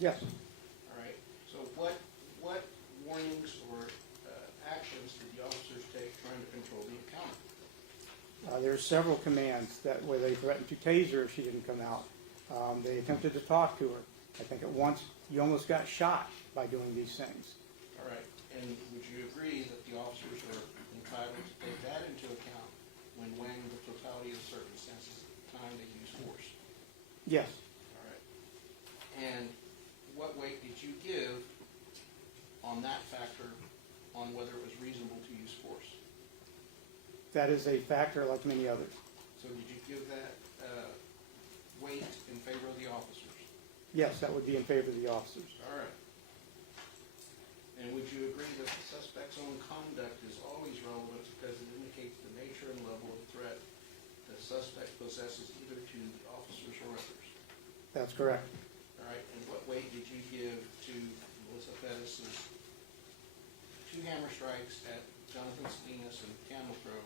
Yes. All right. So what warnings or actions did the officers take trying to control the encounter? There are several commands that where they threatened to tase her if she didn't come out. They attempted to talk to her. I think at once you almost got shot by doing these things. All right. And would you agree that the officers are entitled to take that into account when weighing the totality of the circumstances at the time they use force? Yes. All right. And what weight did you give on that factor on whether it was reasonable to use force? That is a factor like many others. So did you give that weight in favor of the officers? Yes, that would be in favor of the officers. All right. And would you agree that the suspect's own conduct is always relevant because it indicates the nature and level of threat the suspect possesses either to the officers or others? That's correct. All right. And what weight did you give to Melissa Perez's 2 hammer strikes at Jonathan Salinas and Camel Throw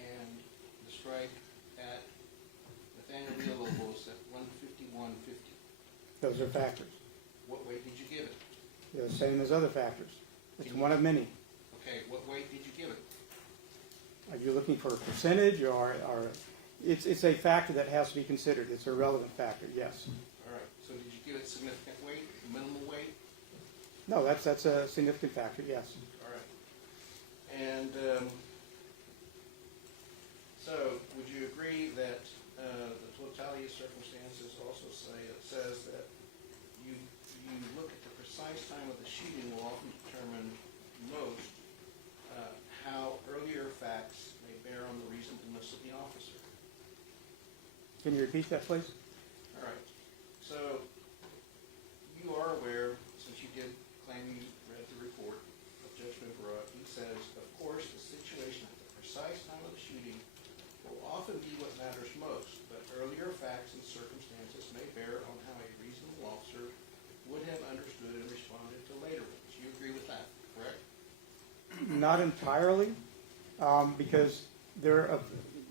and the strike at Nathaniel Villalobos at 151.50? Those are factors. What weight did you give it? They're the same as other factors. It's one of many. Okay, what weight did you give it? Are you looking for a percentage or it's a factor that has to be considered. It's a relevant factor, yes. All right, so did you give it significant weight, minimal weight? No, that's a significant factor, yes. All right. And so would you agree that the totality of circumstances also says that you look at the precise time of the shooting will often determine most how earlier facts may bear on the reasonableness of the officer? Can you repeat that, please? All right. So you are aware, since you did claim you read the report of Judge Benperot, he says, of course, the situation at the precise time of the shooting will often be what matters most, but earlier facts and circumstances may bear on how a reasonable officer would have understood and responded to later ones. You agree with that, correct? Not entirely, because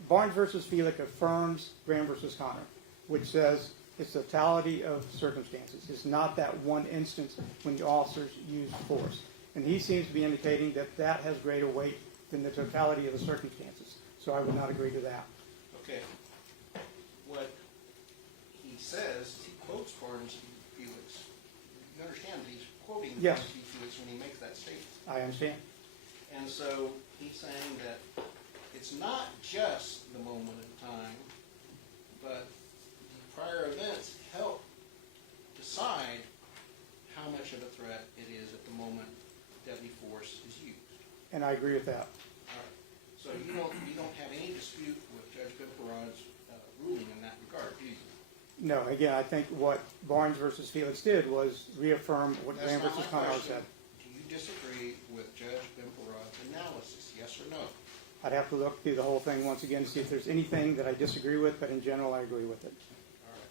Barnes versus Felix affirms Graham versus Connor, which says it's totality of circumstances. It's not that one instance when the officers used force. And he seems to be indicating that that has greater weight than the totality of the circumstances. So I would not agree to that. Okay. What he says, he quotes Barnes v. Felix. You understand that he's quoting Yes. Barnes v. Felix when he makes that statement. I understand. And so he's saying that it's not just the moment in time, but the prior events help decide how much of a threat it is at the moment deadly force is used. And I agree with that. All right. So you don't have any dispute with Judge Benperot's ruling in that regard, do you? No, again, I think what Barnes versus Felix did was reaffirm what That's Graham not versus my Connor question. said. Do you disagree with Judge Benperot's analysis, yes or no? I'd have to look through the whole thing once again to see if there's anything that I disagree with, but in general, I agree with it. All right.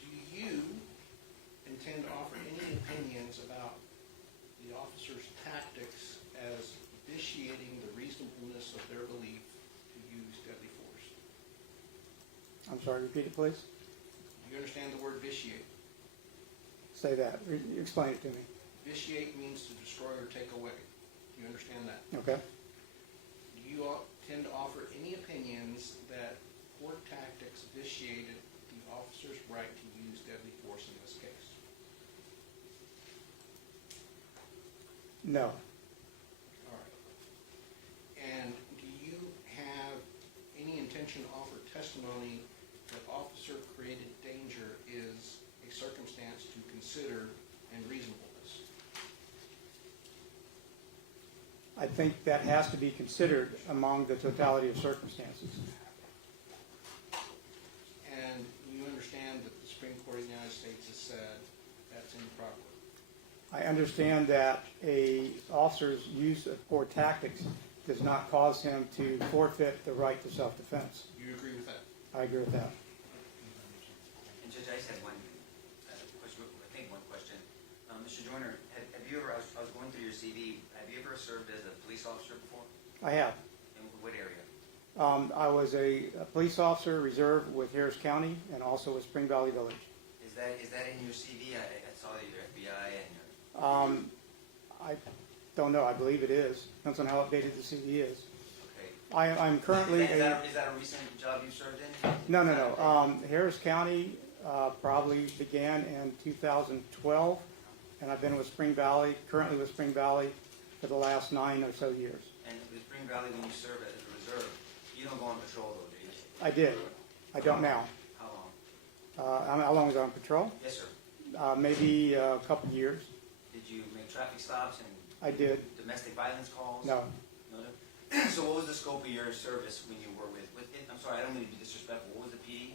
Do you intend to offer any opinions about the officers' tactics as vitiating the reasonableness of their belief to use deadly force? I'm sorry, repeat it, please. Do you understand the word vitiate? Say that. Explain it to me. Vitiate means to destroy or take away. Do you understand that? Okay. Do you tend to offer any opinions that court tactics vitiated the officer's right to use deadly force in this case? No. All right. And do you have any intention to offer testimony that officer-created danger is a circumstance to consider and reasonableness? I think that has to be considered among the totality of circumstances. And you understand that the Supreme Court of the United States has said that's improper? I understand that a officer's use of poor tactics does not cause him to forfeit the right to self-defense. You agree with that? I agree with that. And Judge, I just had one question, I think one question. Mr. Joyner, have you ever, I was going through your CV, have you ever served as a police officer before? I have. In what area? I was a police officer reserve with Harris County and also with Spring Valley Village. Is that in your CV? I saw your FBI and your, I don't know. I believe it is. Depends on how updated the CD is. okay. I'm currently Is that a recent job you served in? No. Harris County probably began in 2012, and I've been with Spring Valley, currently with Spring Valley, for the last 9 or so years. And with Spring Valley, when you serve as a reserve, you don't go on patrol though, do you? I did. I don't now. How long? How long was I on patrol? Yes, sir. Maybe a couple years. Did you make traffic stops and I did. domestic violence calls? No. No. So what was the scope of your service when you were with I'm sorry, I don't mean to be disrespectful. What was the PD?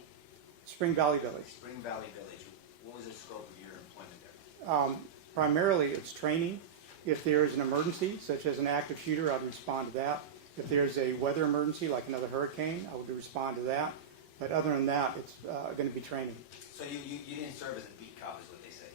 Spring Valley Village. Spring Valley Village. What was the scope of your employment there? Primarily, it's training. If there is an emergency, such as an active shooter, I'd respond to that. If there's a weather emergency, like another hurricane, I would respond to that. But other than that, it's going to be training. So you didn't serve as a beat cop, is what they say.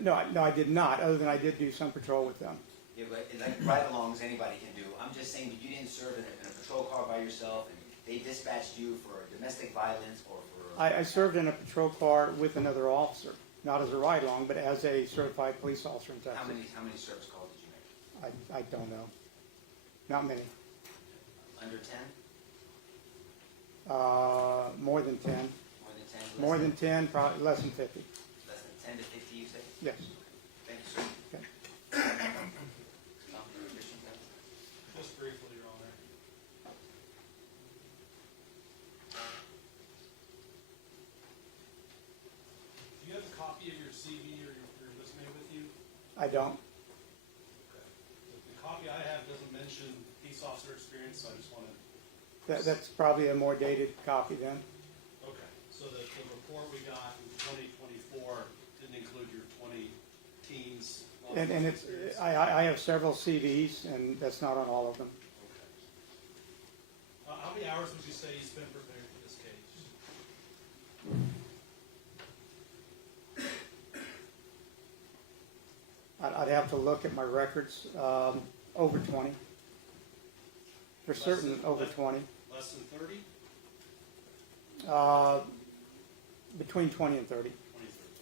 No, I did not, other than I did do some patrol with them. Yeah, but it's like ride-alongs anybody can do. I'm just saying that you didn't serve in a patrol car by yourself, and they dispatched you for domestic violence or for... I served in a patrol car with another officer, not as a ride-along, but as a certified police officer in Texas. How many service calls did you make? I don't know. Not many. Under 10? More than 10. More than 10? More than 10, probably less than 50. Less than 10 to 50, you say? Yes. Thank you, sir. Okay. Just briefly, Your Honor. Do you have a copy of your CV or your resume with you? I don't. Okay. The copy I have doesn't mention peace officer experience, so I just want to... That's probably a more dated copy then. Okay, so the report we got in 2024 didn't include your 20 teams. And it's, I have several CVs, and that's not on all of them. Okay. How many hours would you say you spent preparing for this case? I'd have to look at my records. Over 20. For certain, over 20. Less than 30? Between 20 and 30. 20, 30,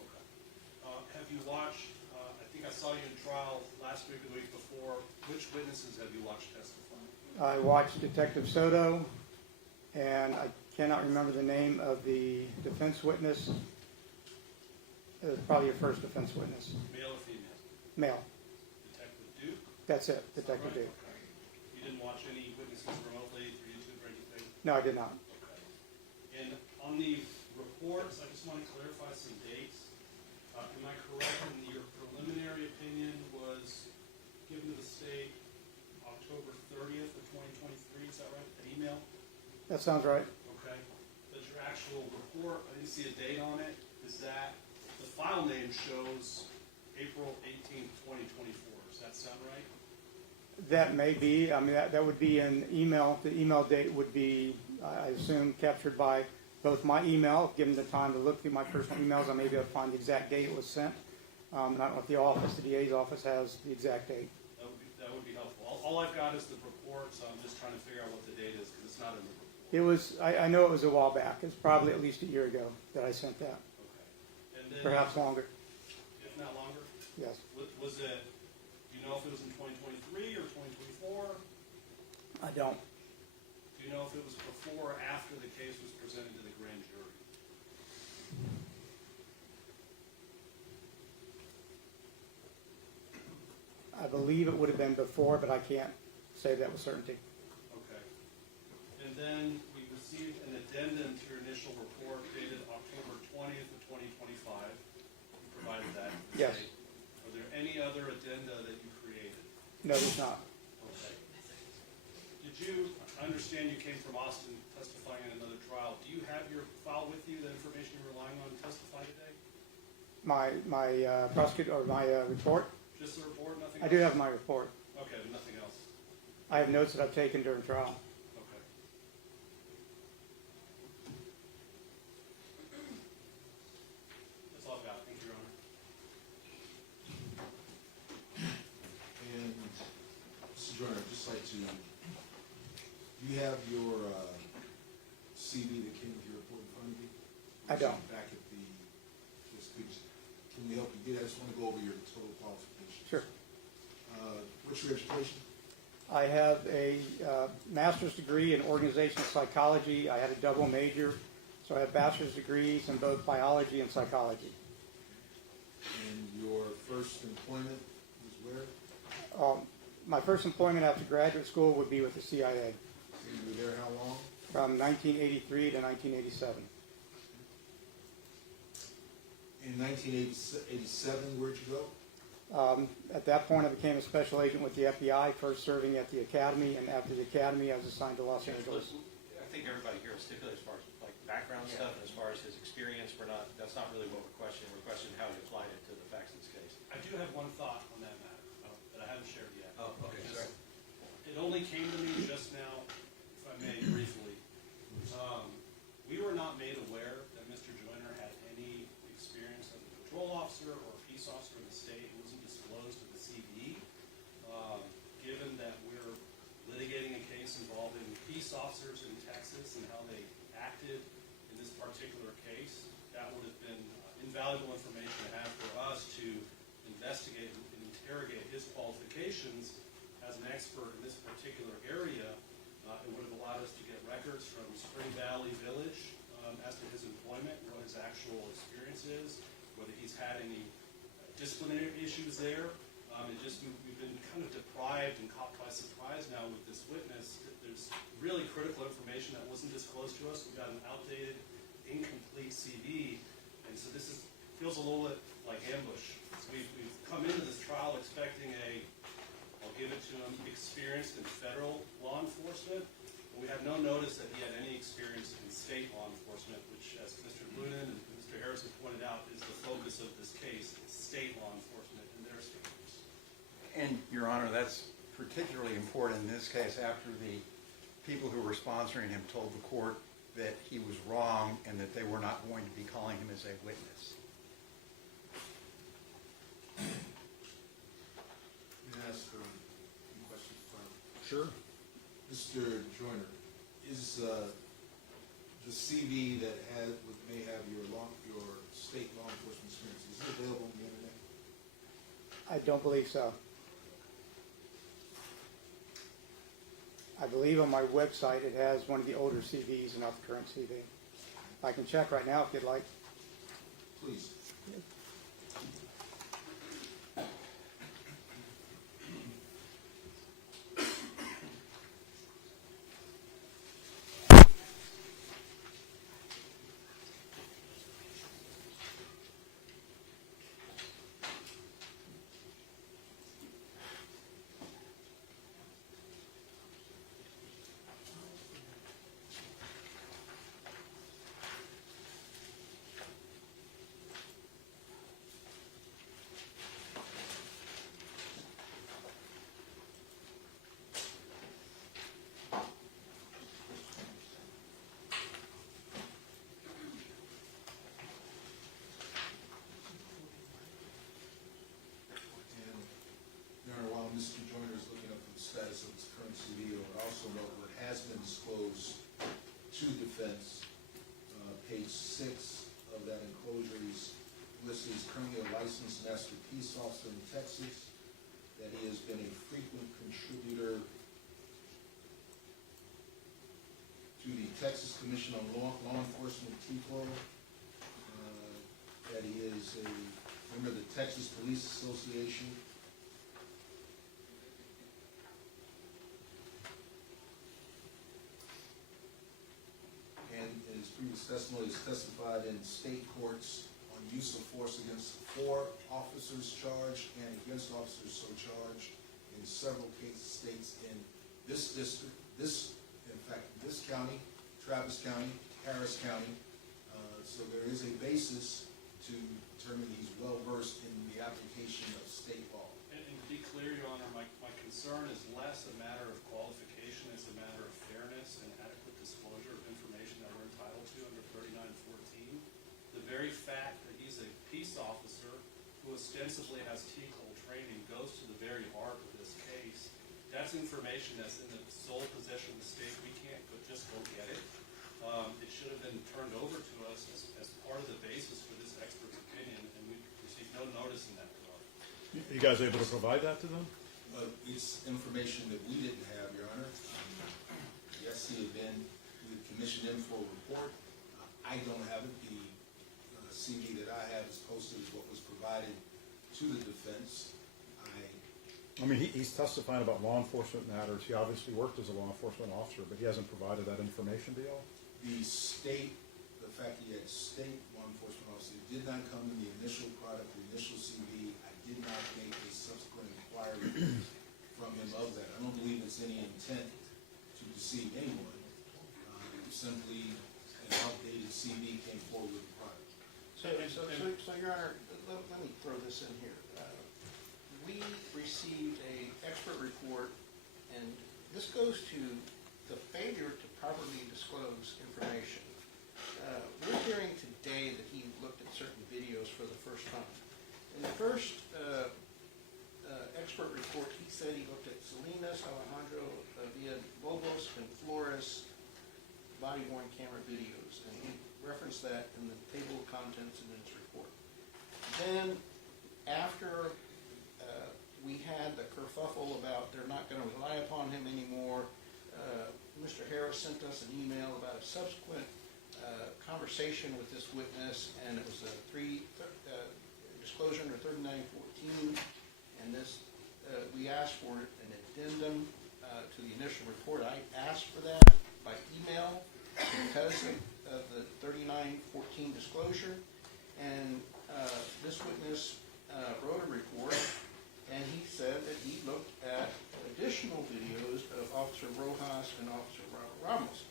okay. Have you watched, I think I saw you in trial last week or the week before. Which witnesses have you watched testify? I watched Detective Soto, and I cannot remember the name of the defense witness. It was probably your first defense witness. Male or female? Male. Detective Duke? That's it, Detective All right, Duke. okay. You didn't watch any witnesses remotely through YouTube or anything? No, I did not. Okay. And on the reports, I just want to clarify some dates. Am I correct in your preliminary opinion was given to the state October 30th of 2023, is that right? An email? That sounds right. Okay. Does your actual report, I didn't see a date on it, is that, the file name shows April 18th, 2024. Does that sound right? That may be. I mean, that would be an email. The email date would be, I assume, captured by both my email, given the time to look through my personal emails. I may be able to find the exact date it was sent. I don't know if the office, the DA's office, has the exact date. That would be helpful. All I've got is the report, so I'm just trying to figure out what the date is because it's not in the report. It was, I know it was a while back. It's probably at least a year ago that I sent that. Okay. And then, Perhaps longer. if not longer, Yes. was it, do you know if it was in 2023 or 2024? I don't. Do you know if it was before or after the case was presented to the grand jury? I believe it would have been before, but I can't say that with certainty. Okay. And then we received an addendum to your initial report dated October 20th of 2025. You provided that. to the Yes. state. Are there any other addenda that you created? No, there's not. Okay. Did you, I understand you came from Austin testifying in another trial. Do you have your file with you, the information you're relying on to testify today? My prosecutor, or my report? Just the report, nothing else? I do have my report. Okay, but nothing else. I have notes that I've taken during trial. Okay. That's all I've got. Thank you, Your Honor. And, Mr. Joyner, I'd just like to, do you have your CV that came with your report in front of you? I don't. Back at the, can we help you get that? I just want to go over your total qualifications. Sure. What's your education? I have a master's degree in organizational psychology. I had a double major, so I have bachelor's degrees in both biology and psychology. And your first employment was where? My first employment after graduate school would be with the CIA And you were there how long? from 1983 to 1987. In 1987, where'd you go? At that point, I became a special agent with the FBI, first serving at the Academy, and after the Academy, I was assigned to Los Angeles. I think everybody here is stipulated as far as like background stuff and as far as his experience. That's not really what we're questioning. We're questioning how he applied it to the facts of this case. I do have one thought on that matter that I haven't shared yet. Oh, okay, sorry. It only came to me just now, if I may briefly. We were not made aware that Mr. Joyner had any experience as a patrol officer or a peace officer in the state. It wasn't disclosed to the CB. Given that we're litigating a case involving peace officers in Texas and how they acted in this particular case, that would have been invaluable information to have for us to investigate and interrogate his qualifications as an expert in this particular area. It would have allowed us to get records from Spring Valley Village as to his employment, what his actual experience is, whether he's had any disciplinary issues there. We've been kind of deprived and caught by surprise now with this witness. There's really critical information that wasn't disclosed to us. We've got an outdated, incomplete CV, and so this feels a little bit like ambush. So we've come into this trial expecting I'll give it to him, experienced in federal law enforcement. We have no notice that he had any experience in state law enforcement, which, as Mr. Lunan and Mr. Harrison pointed out, is the focus of this case. It's state law enforcement and their standards. And, Your Honor, that's particularly important in this case after the people who were sponsoring him told the court that he was wrong and that they were not going to be calling him as a witness. May I ask any questions from? Sure. Mr. Joyner, is the CV that may have your state law enforcement experience, is it available on the internet? I don't believe so. I believe on my website it has one of the older CVs and not the current CV. I can check right now if you'd like. Please. Mr. Joyner is looking up the status of his current CV, or also note what has been disclosed to defense. Page 6 of that enclosure is listed as currently a licensed master peace officer in Texas, that he has been a frequent contributor to the Texas Commission on Law Enforcement, TCLO, that he is a member of the Texas Police Association, his previous testimony is testified in state courts on use of force against 4 officers charged and against officers so charged in several states in this district, this county, Travis County, Harris County. So there is a basis to determine he's well versed in the application of state law. And to be clear, Your Honor, my concern is less a matter of qualification, it's a matter of fairness and adequate disclosure of information that we're entitled to under 3914. The very fact that he's a peace officer who ostensibly has TCOL training goes to the very heart of this case. That's information that's in the sole possession of the state. We can't just go get it. It should have been turned over to us as part of the basis for this expert's opinion, and we received no notice in that regard. You guys able to provide that to them? It's information that we didn't have, Your Honor. Yes, he had been commissioned in for a report. I don't have it. The CV that I have is posted as what was provided to the defense. I mean, he's testifying about law enforcement matters. He obviously worked as a law enforcement officer, but he hasn't provided that information to y'all? The state, the fact that he had state law enforcement officer did not come in the initial product, the initial CV. I did not make a subsequent inquiry from him of that. I don't believe it's any intent to deceive anyone. Simply an outdated CV came forward with the product. So Your Honor, let me throw this in here. We received a expert report, and this goes to the failure to properly disclose information. We're hearing today that he looked at certain videos for the first time. In the first expert report, he said he looked at Salinas, Alejandro, Villalobos, and Flores body-worn camera videos, and he referenced that in the table of contents in his report. Then, after we had the kerfuffle about they're not going to rely upon him anymore, Mr. Harris sent us an email about a subsequent conversation with this witness, and it was a disclosure under 3914, and this we asked for an addendum to the initial report. I asked for that by email because of the 3914 disclosure, and this witness wrote a report, and he said that he looked at additional videos of Officer Rojas and Officer Ramos.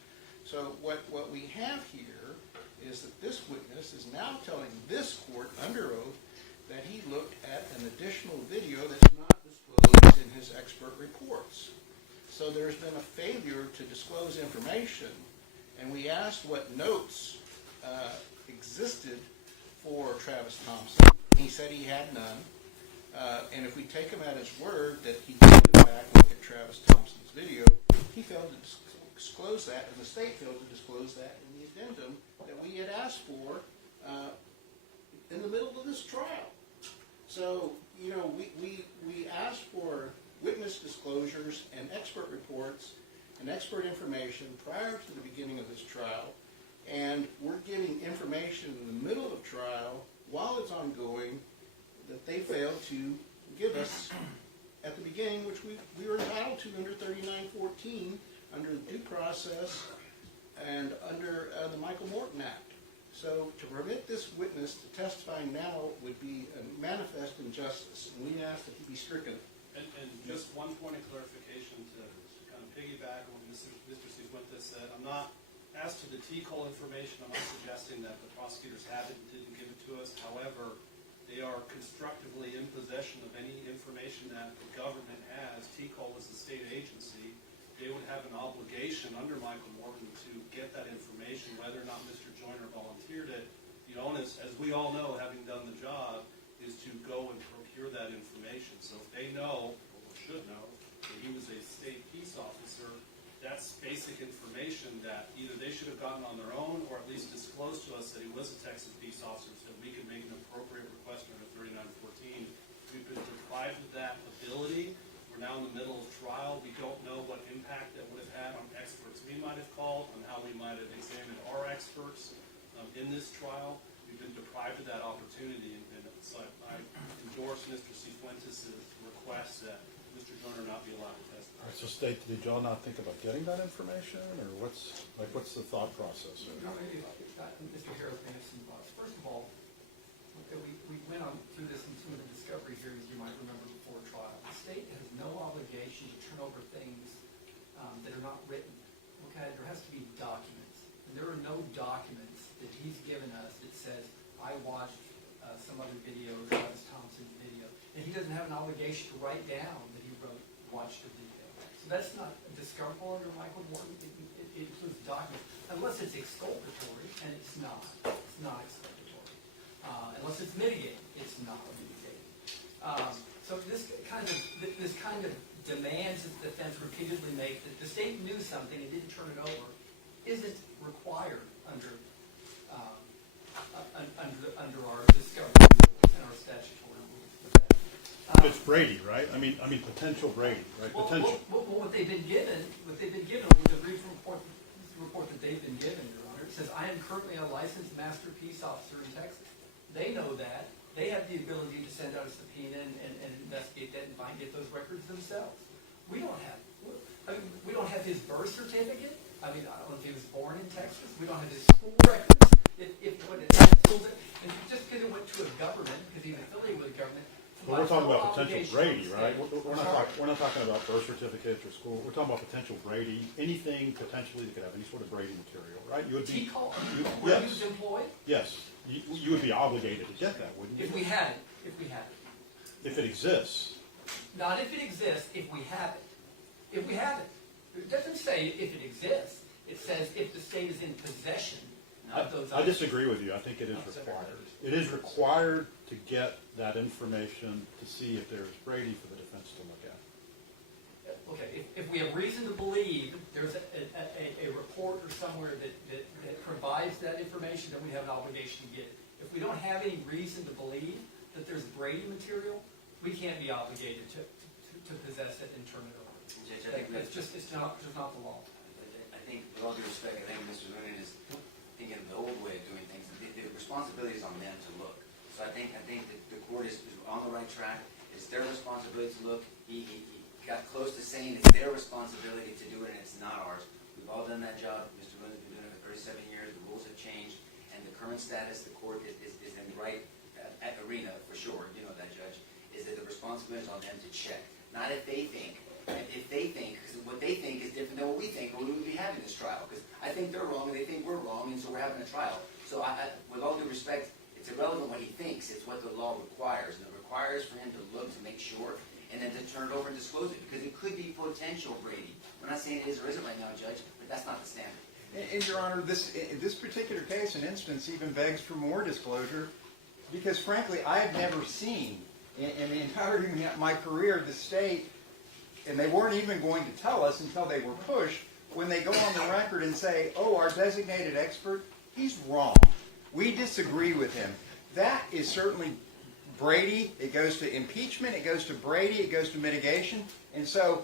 So what we have here is that this witness is now telling this court under oath that he looked at an additional video that's not disclosed in his expert reports. So there's been a failure to disclose information, and we asked what notes existed for Travis Thompson. He said he had none. And if we take him at his word that he did in fact look at Travis Thompson's video, he failed to disclose that, and the state failed to disclose that in the addendum that we had asked for in the middle of this trial. So, you know, we asked for witness disclosures and expert reports and expert information prior to the beginning of this trial, and we're giving information in the middle of trial while it's ongoing that they failed to give us at the beginning, which we were entitled to under 3914, under the due process and under the Michael Morton Act. So to permit this witness to testify now would be a manifest injustice, and we ask that he be stricken. And just one point of clarification to kind of piggyback on what Mr. Cifuentes said. I'm not, as to the TCOL information, I'm not suggesting that the prosecutors have it and didn't give it to us. However, they are constructively in possession of any information that the government has. TCOL is the state agency. They would have an obligation under Michael Morton to get that information, whether or not Mr. Joyner volunteered it. The onus, as we all know, having done the job, is to go and procure that information. So if they know, or should know, that he was a state peace officer, that's basic information that either they should have gotten on their own or at least disclosed to us that he was a Texas peace officer so that we could make an appropriate request under 3914. We've been deprived of that ability. We're now in the middle of trial. We don't know what impact that would have had on experts we might have called, on how we might have examined our experts in this trial. We've been deprived of that opportunity, and so I endorse Mr. Cifuentes' request that Mr. Joyner not be allowed to testify. So state, did y'all not think about getting that information, or what's the thought process? No, Mr. Harris may have some thoughts. First of all, okay, we went on through this in some of the discovery hearings you might remember before trial. The state has no obligation to turn over things that are not written. Okay, there has to be documents, and there are no documents that he's given us that says I watched some other video, Travis Thompson's video. and he doesn't have an obligation to write down that he watched the video. So that's not discoverable under Michael Morton. It includes documents, unless it's exculpatory, and it's not. It's not exculpatory. Unless it's mitigating, it's not mitigating. So this kind of demands that the defense repeatedly make that the state knew something and didn't turn it over isn't required under our discovery rules and our statutory rules for that. It's Brady, right? I mean, potential Brady, right? Potential. What they've been given with the brief report that they've been given, Your Honor, it says, I am currently a licensed master peace officer in Texas. They know that. They have the ability to send out a subpoena and investigate that and get those records themselves. We don't have his birth certificate. I don't know if he was born in Texas. We don't have his school records. And just because it went to a government, because he's affiliated with a government. But we're talking about potential obligation Brady, to right? say- We're not talking about birth certificates or school. We're talking about potential Brady, anything potentially that could have any sort of Brady material, right? You would He be, called, you- where he yes. was employed, yes, you would be obligated to get that, wouldn't you? if we had it. If it exists. Not if it exists, if we have it. If we have it. It doesn't say if it exists. It says if the state is in possession of those I items. disagree with you. I think it is required. It is required to get that information to see if there is Brady for the defense to look at. Okay, if we have reason to believe there's a report or somewhere that provides that information, then we have an obligation to get it. If we don't have any reason to believe that there's Brady material, we can't be obligated to possess it and turn it over. Judge, I think It's not the law. I think, with all due respect, I think Mr. Noonan is thinking of the old way of doing things. The responsibility is on them to look. So I think that the court is on the right track. It's their responsibility to look. He got close to saying it's their responsibility to do it, and it's not ours. We've all done that job. Mr. Noonan's been doing it for 37 years. The rules have changed, and the current status, the court is in the right arena for sure. You know that, Judge. Is that the responsibility is on them to check, not if they think. If they think, because what they think is different than what we think, or we would be having this trial. Because I think they're wrong, and they think we're wrong, and so we're having a trial. So with all due respect, it's irrelevant what he thinks. It's what the law requires. And it requires for him to look to make sure, and then to turn it over and disclose it. Because it could be potential Brady. We're not saying it is or isn't right now, Judge, but that's not the standard. And Your Honor, this particular case and instance even begs for more disclosure, because frankly, I have never seen in the entirety of my career the state, and they weren't even going to tell us until they were pushed, when they go on the record and say, oh, our designated expert, he's wrong. We disagree with him. That is certainly Brady. It goes to impeachment. It goes to Brady. It goes to mitigation. And so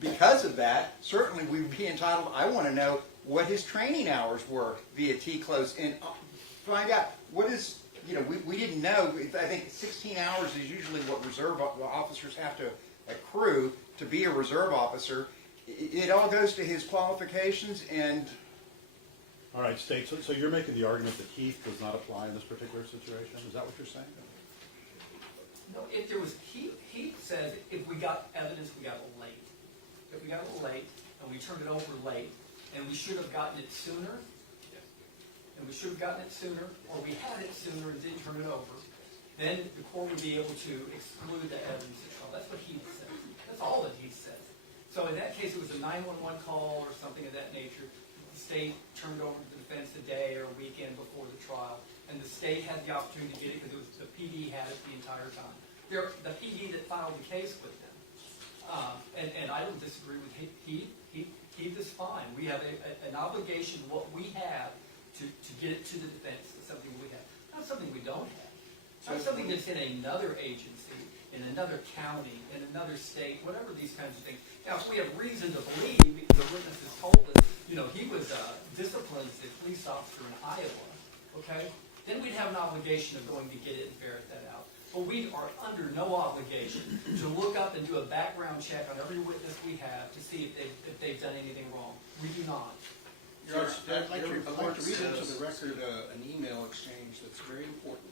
because of that, certainly we would be entitled, I want to know what his training hours were via T-close and find out what is, we didn't know. I think 16 hours is usually what reserve officers have to accrue to be a reserve officer. It all goes to his qualifications and... All right, State, so you're making the argument that Heath does not apply in this particular situation? Is that what you're saying? No, if there was, he said if we got evidence, we got it late. If we got it late, and we turned it over late, and we should have gotten it sooner, or we had it sooner and didn't turn it over, then the court would be able to exclude the evidence at trial. That's what Heath says. That's all that Heath says. So in that case, it was a 911 call or something of that nature. The state turned over to the defense a day or a weekend before the trial, and the state had the opportunity to get it because the PD had it the entire time. The PD that filed the case with them. And I don't disagree with Heath. Heath is fine. We have an obligation, what we have, to get it to the defense. It's something we have. Not something we don't have. Not something that's in another agency, in another county, in another state, whatever these kinds of things. Now, if we have reason to believe, because the witnesses told us, he was disciplined as a police officer in Iowa, okay? Then we'd have an obligation of going to get it and ferret that out. But we are under no obligation to look up and do a background check on every witness we have to see if they've done anything wrong. We do not. Your Honor, I'd like to report read into says- the record an email exchange that's very important.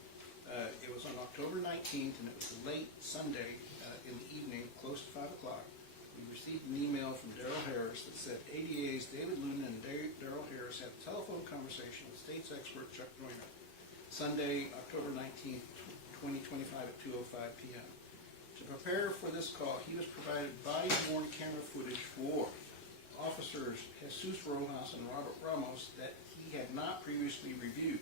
It was on October 19th, and it was late Sunday in the evening, close to 5 o'clock. We received an email from Darrell Harris that said ADA's David Lunan and Darrell Harris had a telephone conversation with state's expert Chuck Joyner, Sunday, October 19th, 2025 at 2:05 p.m. To prepare for this call, he was provided body-worn camera footage for officers Jesus Rojas and Robert Ramos that he had not previously reviewed.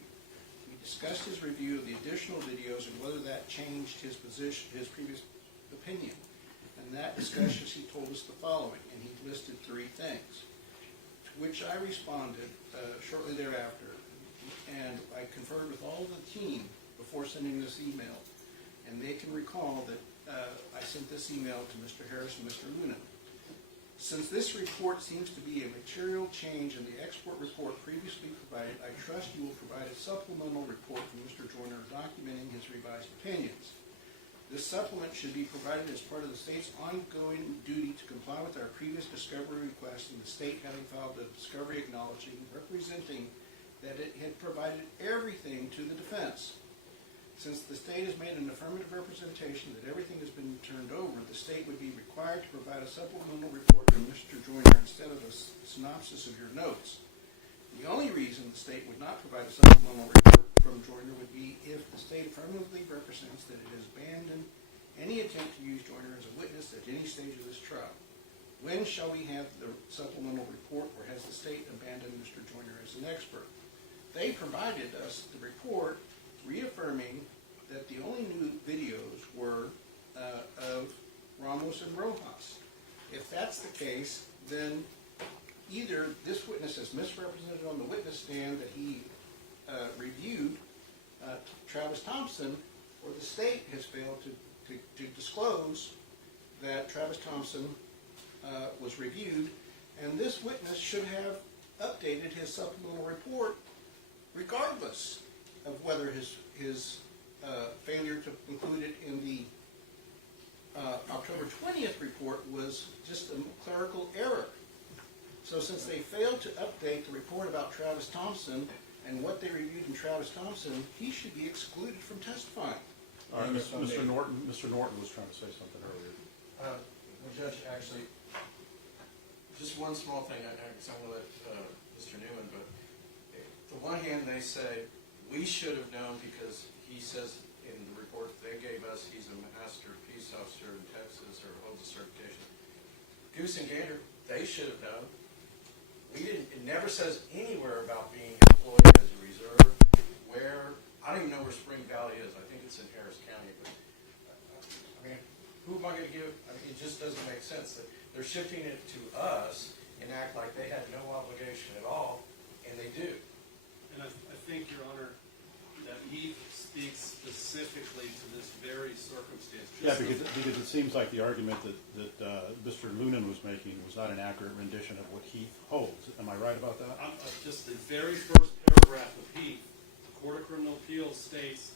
We discussed his review of the additional videos and whether that changed his position, his previous opinion. In that discussion, he told us the following, and he listed 3 things, to which I responded shortly thereafter, and I conferred with all of the team before sending this email, and they can recall that I sent this email to Mr. Harris and Mr. Luna. Since this report seems to be a material change in the export report previously provided, I trust you will provide a supplemental report from Mr. Joyner documenting his revised opinions. This supplement should be provided as part of the state's ongoing duty to comply with our previous discovery request, and the state having filed a discovery acknowledging, representing that it had provided everything to the defense. Since the state has made an affirmative representation that everything has been turned over, the state would be required to provide a supplemental report from Mr. Joyner instead of a synopsis of your notes. The only reason the state would not provide a supplemental report from Joyner would be if the state affirmatively represents that it has abandoned any attempt to use Joyner as a witness at any stage of this trial. When shall we have the supplemental report, or has the state abandoned Mr. Joyner as an expert? They provided us the report reaffirming that the only new videos were of Ramos and Rojas. If that's the case, then either this witness has misrepresented on the witness stand that he reviewed Travis Thompson, or the state has failed to disclose that Travis Thompson was reviewed, and this witness should have updated his supplemental report regardless of whether his failure to include it in the October 20th report was just a clerical error. So since they failed to update the report about Travis Thompson and what they reviewed in Travis Thompson, he should be excluded from testifying. All right, Mr. Norton was trying to say something earlier. Well, Judge, actually, just one small thing, I'm going to let Mr. Newman, but on the one hand, they say, we should have known because he says in the report they gave us, he's a master peace officer in Texas or holds a certification. Goose and Gander, they should have known. We didn't, it never says anywhere about being employed as a reserve, where, I don't even know where Spring Valley is, I think it's in Harris County, but, I mean, who am I going to give, I mean, it just doesn't make sense that they're shifting it to us and act like they had no obligation at all, and they do. And I think, Your Honor, that he speaks specifically to this very circumstance. Yeah, because it seems like the argument that Mr. Lunan was making was not an accurate rendition of what Heath holds. Am I right about that? Just the very first paragraph of Heath, the Court of Criminal Appeals states,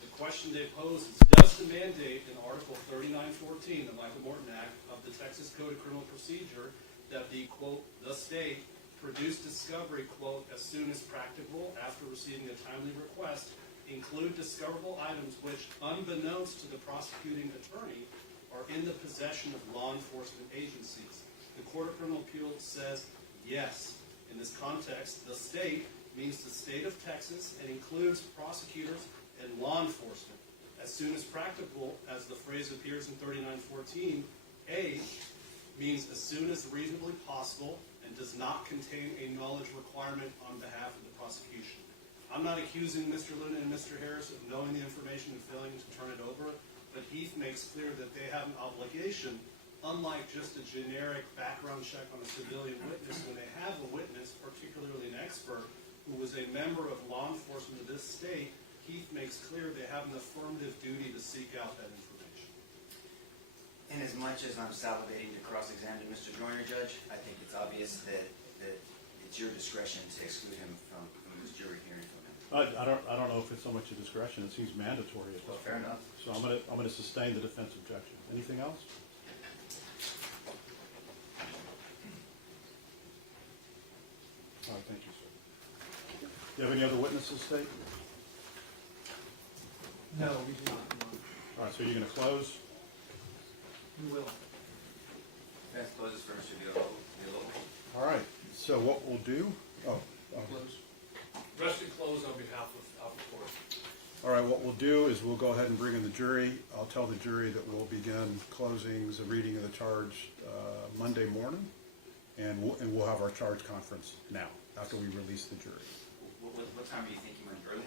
the question they pose is, does the mandate in Article 3914, the Michael Morton Act of the Texas Code of Criminal Procedure, that the, quote, the state produce discovery, quote, as soon as practicable after receiving a timely request, include discoverable items which, unbeknownst to the prosecuting attorney, are in the possession of law enforcement agencies. The Court of Criminal Appeals says yes. In this context, the state means the state of Texas and includes prosecutors and law enforcement. As soon as practicable, as the phrase appears in 3914, A means as soon as reasonably possible and does not contain a knowledge requirement on behalf of the prosecution. I'm not accusing Mr. Luna and Mr. Harris of knowing the information and failing to turn it over, but Heath makes clear that they have an obligation, unlike just a generic background check on a civilian witness, when they have a witness, particularly an expert, who was a member of law enforcement of this state. Heath makes clear they have an affirmative duty to seek out that information. In as much as I'm salivating to cross-examine Mr. Joyner, Judge, I think it's obvious that it's your discretion to exclude him from this jury hearing from him. I don't know if it's so much a discretion. It seems mandatory at this point. Fair enough. So I'm gonna sustain the defense objection. Anything else? All right, thank you, sir. Do you have any other witnesses, State? No, we do not. No. All right, so you're gonna close? We will. Defense closes for Mr. Villalobos. All right, so what we'll do, Close. Rest and close on behalf of the court. All right, what we'll do is we'll go ahead and bring in the jury. I'll tell the jury that we'll begin closings, the reading of the charge Monday morning, and we'll have our charge conference now, after we release the jury. What time do you think you went early?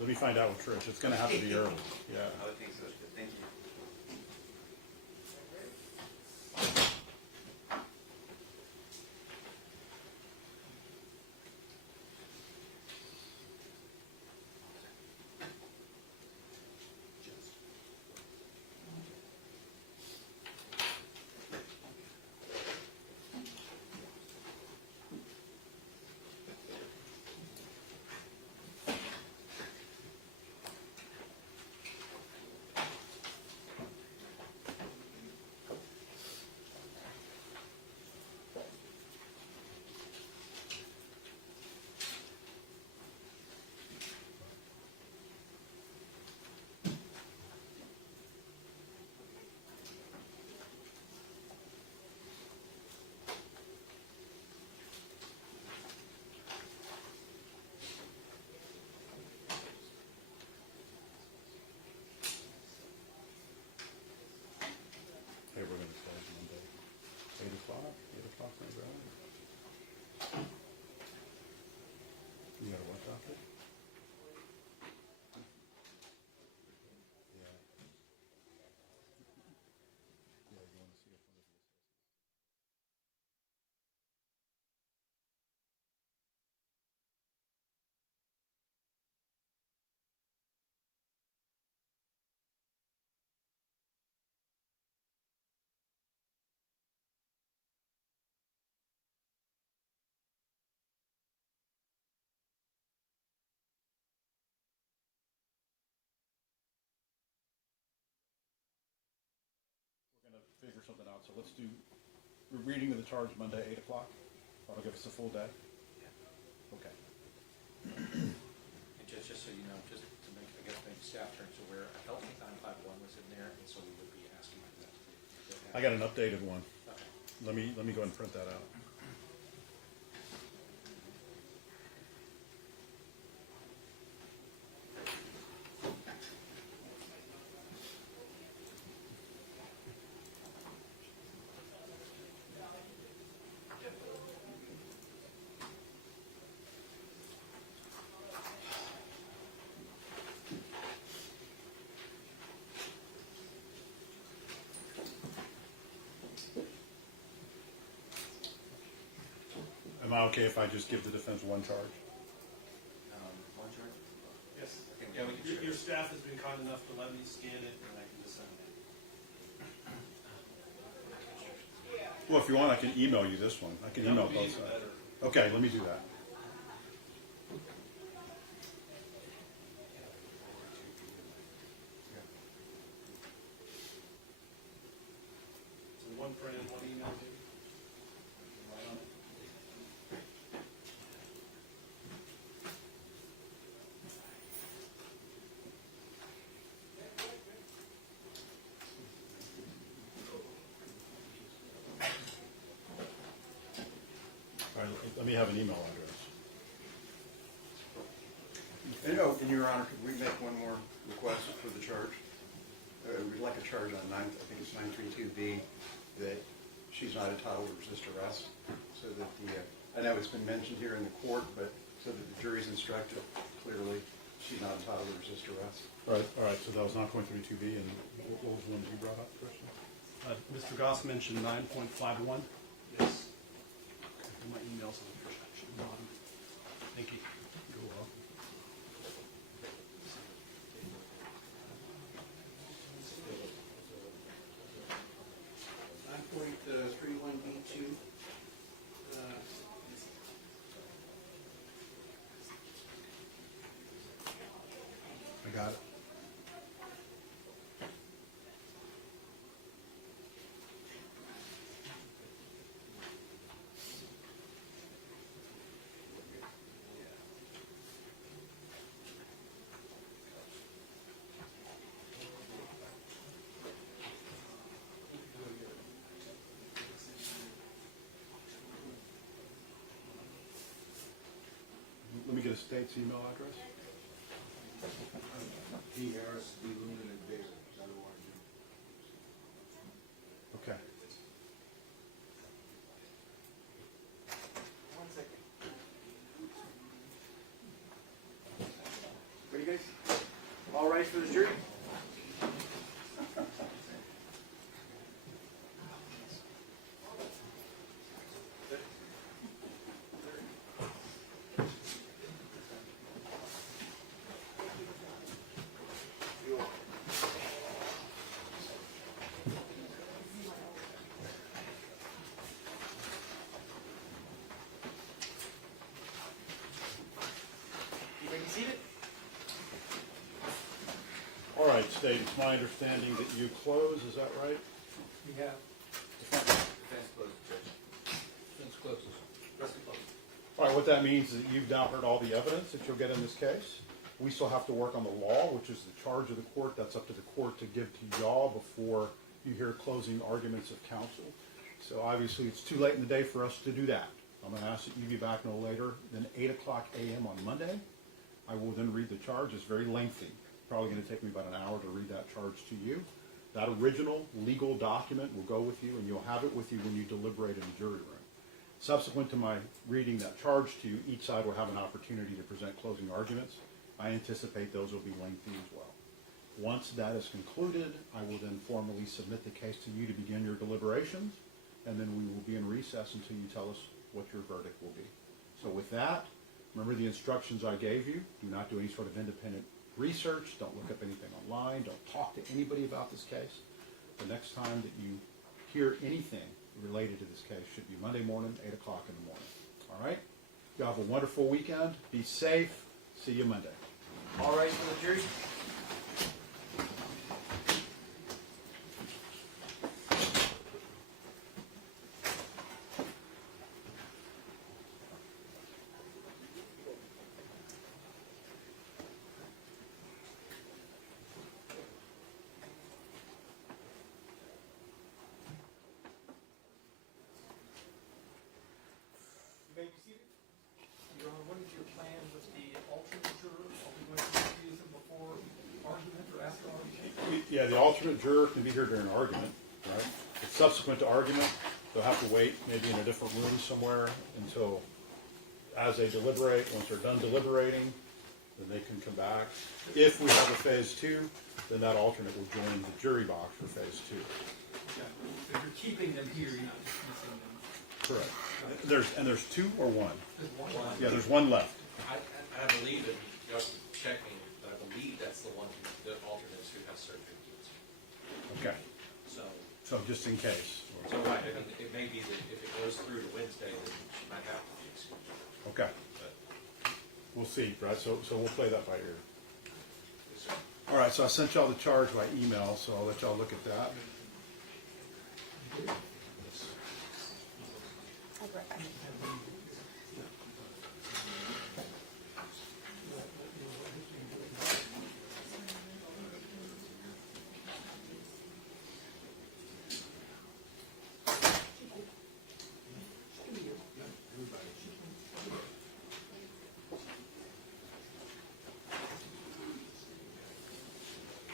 Let me find out with Trish. It's gonna have to be early, yeah. I would think so, thank you. Hey, we're gonna close Monday, 8 o'clock, maybe around. You got a watch out there? Yeah. Yeah, you wanna see it from the distance? We're gonna figure something out, so let's do, we're reading of the charge Monday, 8 o'clock. That'll give us a full day. Okay. And just so you know, just to make, I guess, make staff terms aware, I don't think 951 was in there, and so we would be asking for that to be. I got an updated one. Okay. Let me go ahead and print that out. Am I okay if I just give the defense one charge? One charge? Yes. Okay, Yeah, we can share. Your staff has been kind enough to let me scan it, and I can just send it. Well, if you want, I can email you this one. I can email That would be both even sides. better. Okay, let me do that. So one print and one email, maybe? All right, let me have an email address. And, oh, and Your Honor, could we make one more request for the charge? We'd like a charge on I think it's 932B, that she's not entitled to resist arrest, so that I know it's been mentioned here in the court, but so that the jury's instructed clearly she's not entitled to resist arrest. All right, so that was 9.32B, and what was the one that you brought up, Christian? Mr. Goss mentioned 9.51. Yes. And my email's on the bottom. Thank you. You're welcome. Point 31B2. I got it. Let me get a state's email address. D. Harris, D. Lumen, and Baker. Okay. One second. Ready, guys? All rise for the jury. You may be seated. All right, State, it's my understanding that you close, is that right? We have, Defense closes, Judge. Fence closes. Rusty close. All right, what that means is that you've now heard all the evidence that you'll get in this case. We still have to work on the law, which is the charge of the court. That's up to the court to give to y'all before you hear closing arguments of counsel. So obviously, it's too late in the day for us to do that. I'm going to ask that you be back no later than 8 o'clock a.m. on Monday. I will then read the charge. It's very lengthy. Probably going to take me about an hour to read that charge to you. That original legal document will go with you, and you'll have it with you when you deliberate in the jury room. Subsequent to my reading that charge to you, each side will have an opportunity to present closing arguments. I anticipate those will be lengthy as well. Once that is concluded, I will then formally submit the case to you to begin your deliberations, and then we will be in recess until you tell us what your verdict will be. So with that, remember the instructions I gave you. Do not do any sort of independent research. Don't look up anything online. Don't talk to anybody about this case. The next time that you hear anything related to this case should be Monday morning, 8 o'clock in the morning. All right? You have a wonderful weekend. Be safe. See you Monday. All rise for the jury. You may be seated. Your Honor, what is your plan with the alternate jurors? Are we going to use them before argument or after argument? Yeah, the alternate juror can be here during argument, right? But subsequent to argument, they'll have to wait maybe in a different room somewhere until, as they deliberate, once they're done deliberating, then they can come back. If we have a phase two, then that alternate will join the jury box for phase two. Okay. So you're keeping them here, you're not dismissing them. Correct. There's two or one? There's one. Yeah, there's one left. I believe that, you have to check me, but I believe that's the one, the alternates who have surgery. Okay. So, Just in case. right, I mean, it may be that if it goes through to Wednesday, then she might have to be excused. Okay. But, We'll see, right? So we'll play that by ear. yes, sir. All right, so I sent y'all the charge by email, so I'll let y'all look at that.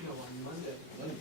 No, on Monday. Monday.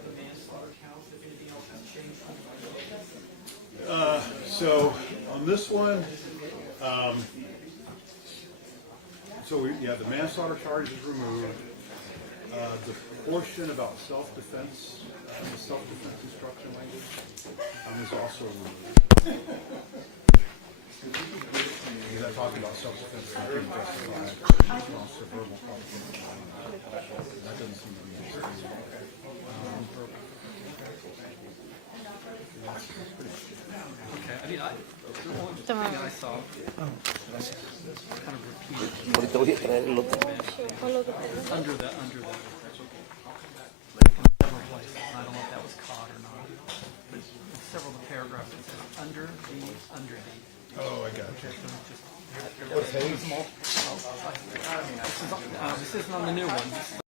about the manslaughter counts, if anything else has changed from the So on this one, the manslaughter charge is removed. The portion about self-defense, the self-defense instruction language, is also removed. Because I talked about self-defense not being justified, also verbal provocation. That doesn't seem to be the case. Okay, I mean, the only thing I saw kind of repeated. Under the, several places, and I don't know if that was caught or not, but in several of the paragraphs, it says under the. Oh, I got you. What page? This isn't on the new one.